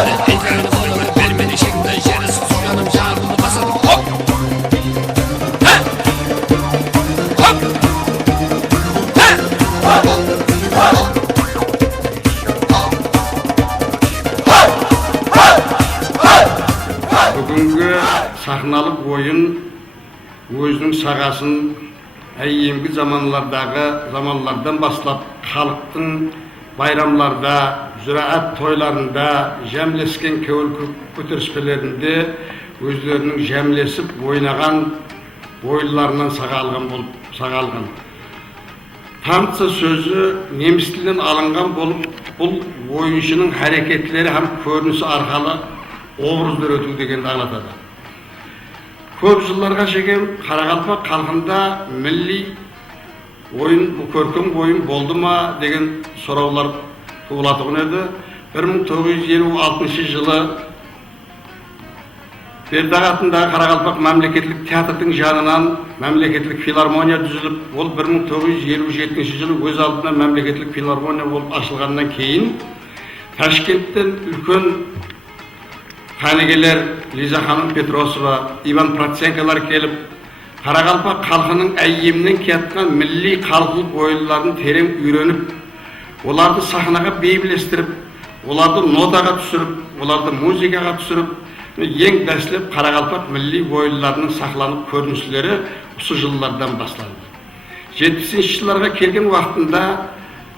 Ellerini koyuyorum vermedi şekilde şerefsiz uyanım canımı basalım hop. He. Hop. He. Bugünkü sahnalık oyun özünün sağaсын әйемгі zamanlardan başlap халықтың bayramlarda, ziraat toylarında, jämlesken köwül köterişpelerinde özlerinin jämlesip oynagan oyunlarından sağalgan. Tamça sözü nemis tilinden alıngan bolup, bul oyunçunun hareketleri hem körünüsü arkalı obrazlar ötüp degendi anlatады. Көп жылларға шейін Қарақалпақ халқында milli oyun, bu көркем oyun болды ма деген сұраулар туылатығын еді. 1956 жылы Бердіғ атындағы Қарақалпақ мемлекеттік театрдың жанынан мемлекеттік филармония түзіліп, ол 1957 жылы өз алдына мемлекеттік филармония болып ашылғаннан кейін Ташкенттен үлкен Ханегелер, Лиза ханым Петросова, Иван Проценкалар келіп, Қарақалпақ халқының әйемнен кеткен milli халқылық ойындарын терең үйреніп, оларды сахнаға бейбілестіріп, оларды нотаға түсіріп, оларды музыкаға түсіріп, ең дәслеп Қарақалпақ milli ойындарының сақланып көріністері осы жылдардан басталды. 70-ші жылдарға келген уақытында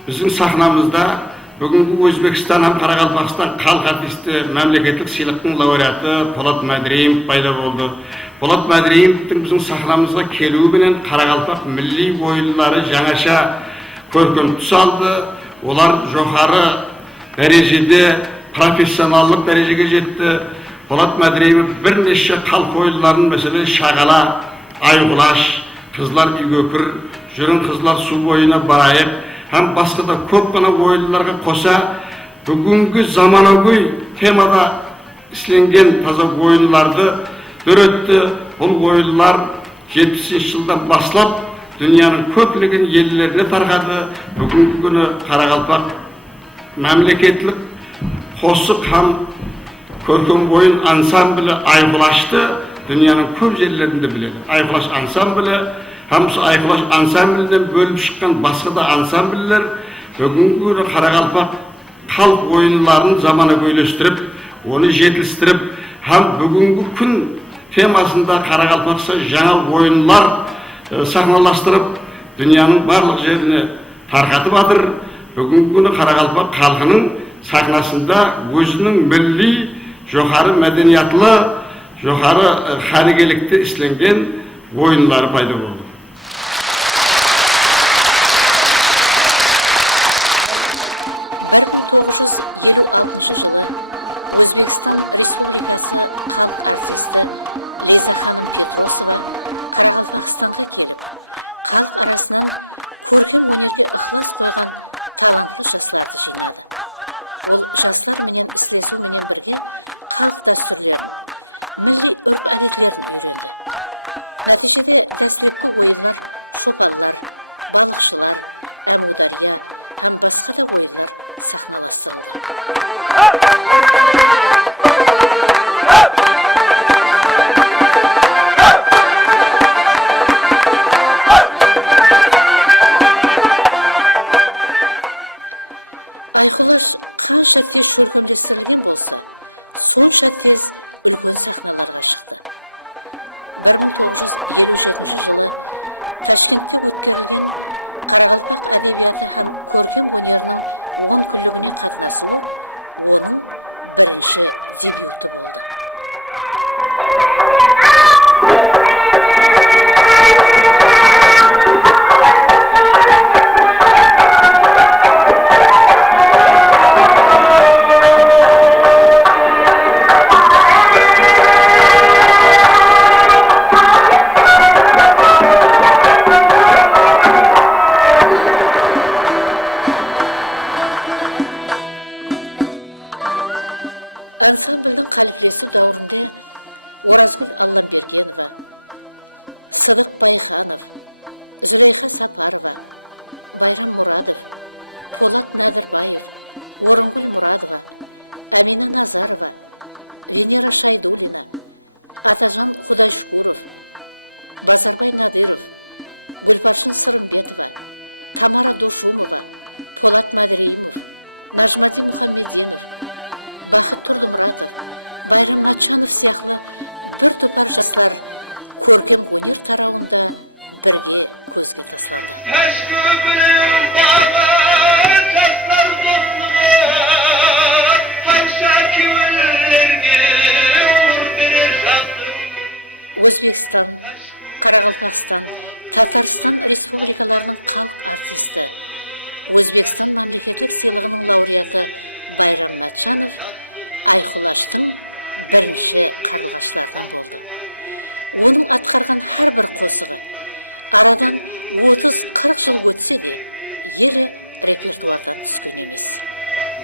біздің сахнамызда бүгінгі Өзбекстан һәм Қарақалпақстан халық артисті мемлекеттік сыйлықтың лауреаты Полат Мәдіреев пайда болды. Полат Мәдіреевтің біздің сахнамызға келуіменен Қарақалпақ milli ойындары жаңаша көркем түс алды. Олар жоғары дәрежеде профессионалдық дәрежеге жетті. Полат Мәдіреев бірнеше халық ойындарын, мәселен Шағала, Айқұлаш, Қызлар үйге кір, жүрін қызлар су бойына барайық, һәм басқа да көп қана ойындарға қоса бүгінгі заманауи темада ісленген таза ойындарды дөретті. Бұл ойындар 70-ші жылдан бастап дүнияның көптеген елдеріне тарқады. Бүгінгі күні Қарақалпақ мемлекеттік қосық һәм көркем ойын ансамблі Айқұлашты дүнияның көп жерлерінде біледі. Айқұлаш ансамблі һәм Айқұлаш ансамблінен бөліп шыққан басқа да ансамбльлер бүгінгі күні Қарақалпақ халық ойындарын заманауилештіріп, оны жетілістіріп, һәм бүгінгі күн темасында Қарақалпақша жаңа ойындар сахналастырып, дүнияның барлық жеріне тарқатып жатыр. Бүгінгі күні Қарақалпақ халқының сахнасында өзінің milli, жоғары мәдениетлі, жоғары ханегелікті ісленген ойындары пайда болды.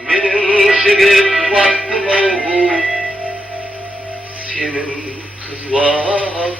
Benim şigit vaktim oldu, senin kız vaktin.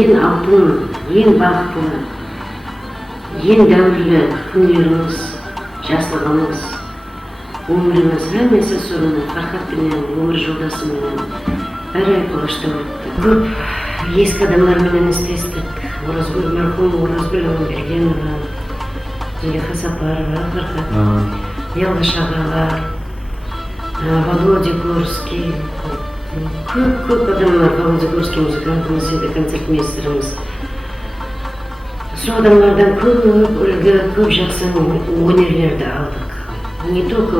Ең алтын, ең бақытлы, ең дәуірлі күндеріңіз, жаслығыңыз, өміріңіз әмесі соны фархатпенен, өмір жолдасымен әрі қылышты өтті. Көп ескі адамдармен істестік. Оразгүл мәрхум, Оразгүл Аманбергенова, Зулейха Сапарова, Фархат, Ялғаш ағалар, Володя Горский, көп адамдар, Володя Горский музыкантымыз еді, концертмейстеріміз. Сол адамдардан көп үлгі, көп жақсы өнерлерді алдық. Не только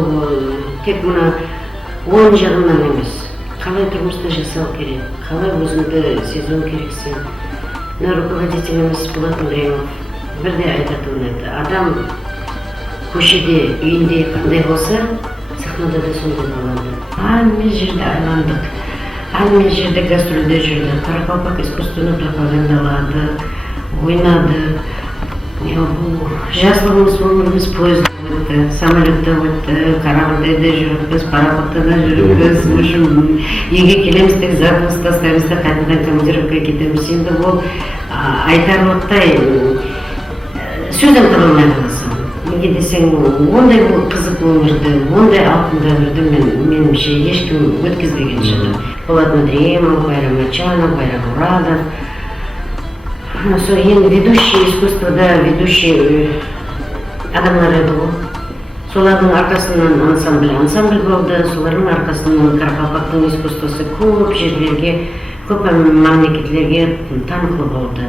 тек мына ойын жағынан емес, қалай тұрмыста жасау керек, қалай өзіңді сезу керексің. Мына руководителіміз Болат Андреев бірде айтатын еді, адам көшеде, үйінде қандай болса, сахнада да сондай болады. Алмен жерде айландық, алмен жерде гастрольде жүрді, Қарақалпақ искусствоны пропагандалады, ойнады. Жазлығымыз, өміріміз поезда өтті, самолетта өтті, Қарағандыда жүріппіз, пароходта да жүріппіз, үйге келеміз тек запас тастаймыз да қайтадан командировкаға кетеміз. Енді ол айтарлықтай сөзден табылмай қаласың. Неге десең, ондай қызық өмірді, ондай алтын дәуірді меніңше ешкім өткізбеген шығар. Болат Андреев, Байрам Ачанов, Байрам Мурадов. Сол ең ведущий искусствода, ведущий адамдар еді ғой. Солардың арқасынан ансамбль болды, солардың арқасынан Қарақалпақтың искусствосы көп жерлерге, көп мемлекеттерге танылып болды.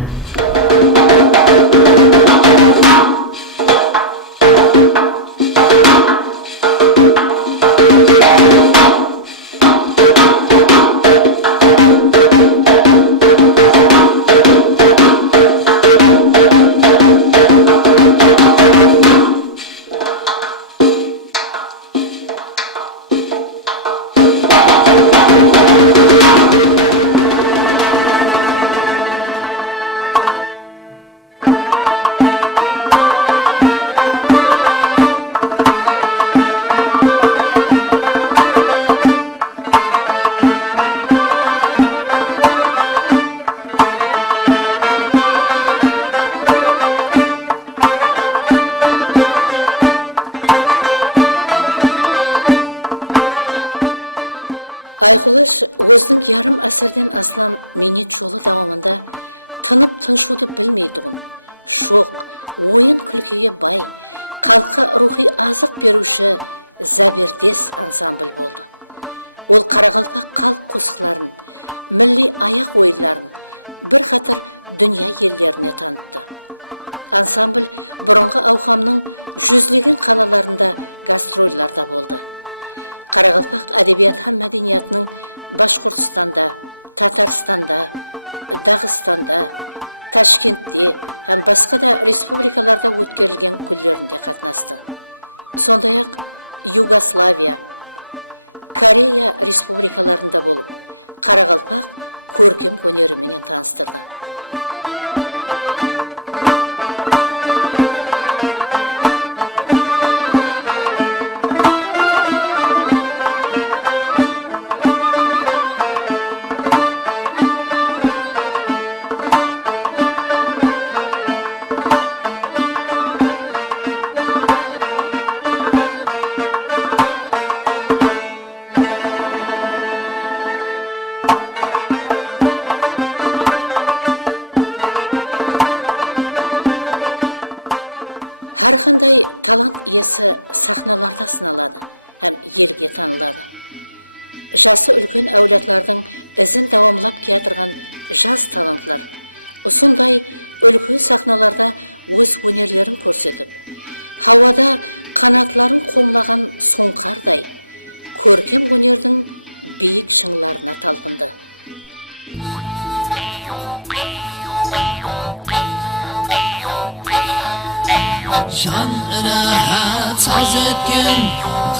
Şan rahat saz etken,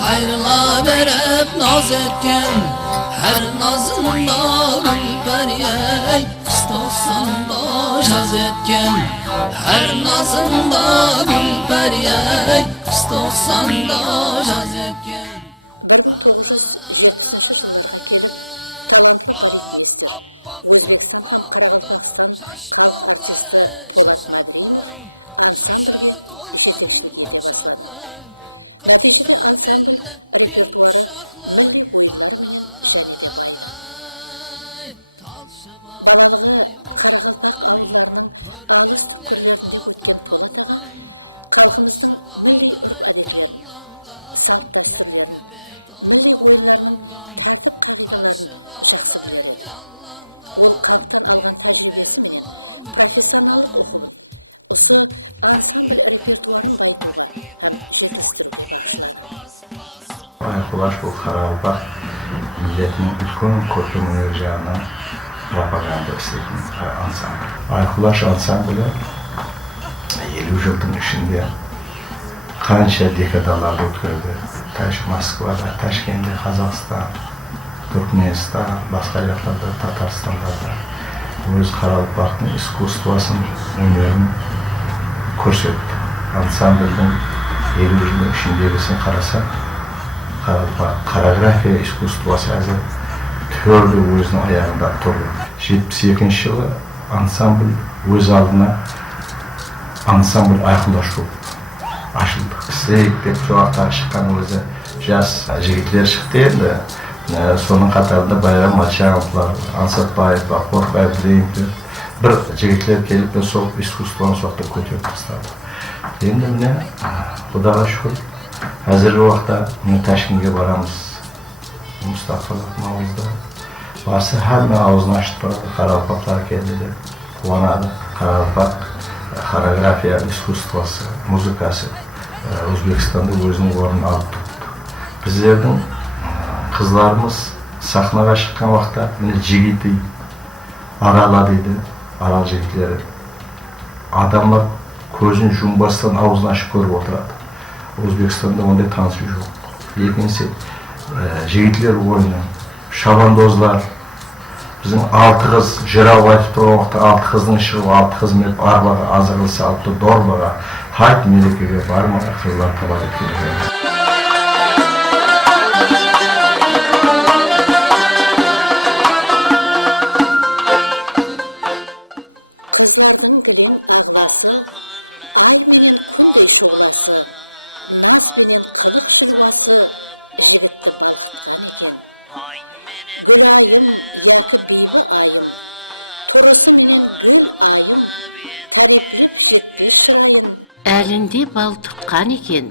hayrla verip naz etken, her nazında gülberiye, istoksanda şaz etken, her nazında gülberiye, istoksanda şaz etken. Şaşmakları şaşaklar, şaşak olsan uşaklar, kapışa belli bir uşaklar. Ay, talşı bakay uzandan, körgenler afanandan, karşı ağray yallandan, yekmek avucandan, karşı ağray yallandan, yekmek avucandan. Aykulaş bu Karabağ milletin ülkün kurtulma olacağına propaganda istediğim ansambl. Aykulaş ansamblı 50 yılın içinde kança dekadalar ötkürdü. Moskvada, Taşkent'te, Kazakistan, Türkmenistan, başka yerlerde, Tatarstan'da öz Karabağ'ın iskustosun öneriini ko'rsatdi. Ansamblning 50 yılın içindegisini qarasak, koreografiya iskustosi hozir to'rtta o'zini oyog'ida turdi. 72-yili ansambl o'z oldina ansambl Aykulaş bo'lib ochildi. Islaylik deb jo'xtar chiqqan o'zi jaz yigitlar chiqdi endi. So'ning qatorida Bayram Machanovlar, Ansatbayev, Qo'rqbayev deydi. Bir yigitlar kelib sol iskustoni so'qda ko'tarib tashladi. Endi mana Xudoga shukr, hozirgi vaqtda Toshkentga boramiz. Mustaqil Navro'zda. Barcha hamma og'zini ochib turadi, Qarabağlar keldi deb quvonadi. Qarabağ koreografiya iskustosi, muzikasi O'zbekistonda o'zining o'rnini olib turibdi. Bizlarning qizlarimiz sahnaga chiqqan vaqtda meni jigiti arala deydi, aral jigitlari. Odamlar ko'zini yumbasdan og'zini ochib ko'rib o'tiradi. O'zbekistonda bunday tansiyon yo'q. Ikkinchisi jigitlar o'yini, shavandozlar. Bizim 6 kız jirav aytib turgan vaqtda 6 qizning shivi 6 qiz minib arbaga azig'il solibdi, dorbaga hayt merakaga bormagan qizlar tabarruk kelgan. Elinde bal tutkan iken.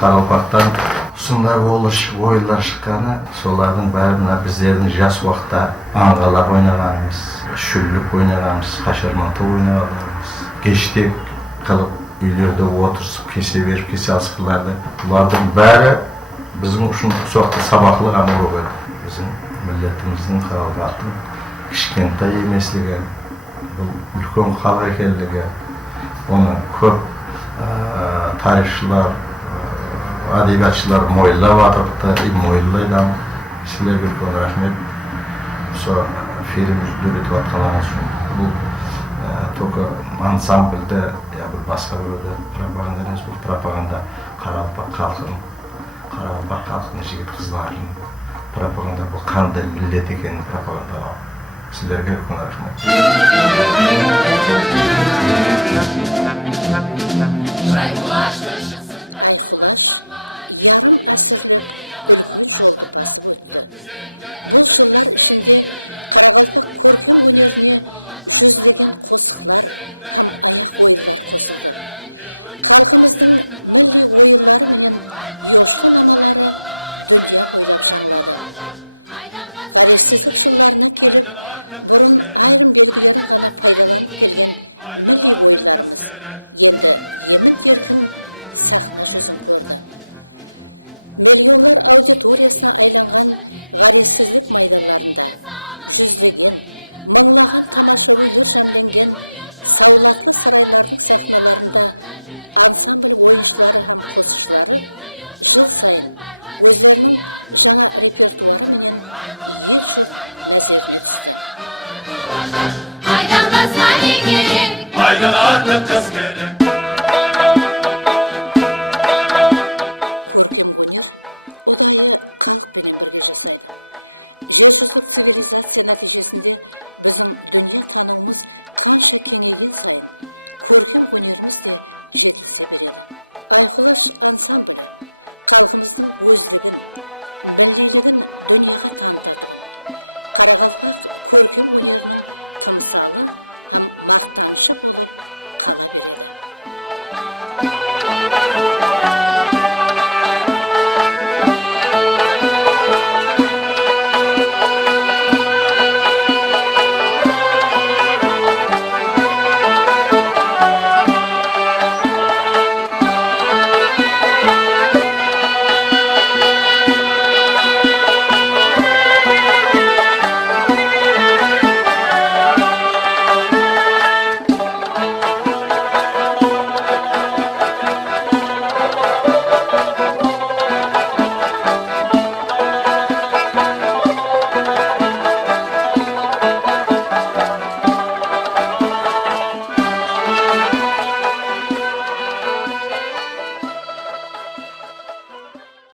Қарақалпақтан сондай ойлар шыққаны, солардың бәрі мына біздердің жас уақытта аңғалар ойнағанымыз, шүлік ойнағанымыз, қашырматы ойнағанымыз, кештек қылып үйлерде отырысып кесе беріп кесе асқыларды. Бұлардың бәрі біздің үшін соқты сабақлы ғана болды. Біздің милләтіміздің халқының кішкентай емеслігі, бұл үлкен халық екендігі, оны көп тарихшылар, әдебиетшілер мойлап атырыпты, мойлайдан сіздерге үлкен рахмет. Сол фильм өтіп жатқаныңыз үшін. Бұл только ансамбльді, бұл басқа бөлді пропаганда емес, бұл пропаганда Қарақалпақ халқының жігіт қызларының пропаганда, бұл қандай миллет екенін пропаганда. Сіздерге үлкен рахмет. Thank you.